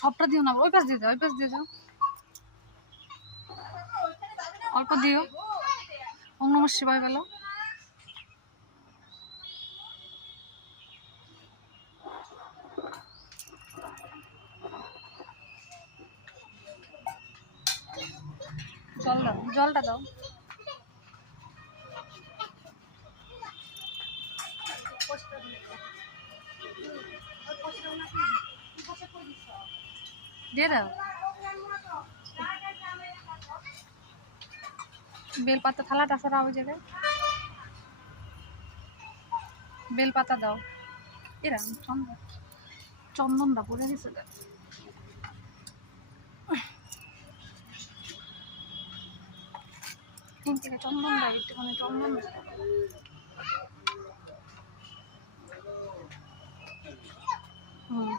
সবটা দিও না, ওই পাশ দিয়ে যাও, ওই পাশ দিয়ে যাও, অল্প দিও। ওম নমঃ শিবায় বলো। জল দাও, জলটা দাও। দিয়ে দাও। বেলপাতা থালাটা সরা ওই জায়গায়, বেলপাতা দাও। এরা চন্দনটা পড়ে গেছে। চন্দন দাও, একটুখানি চন্দন। হুম।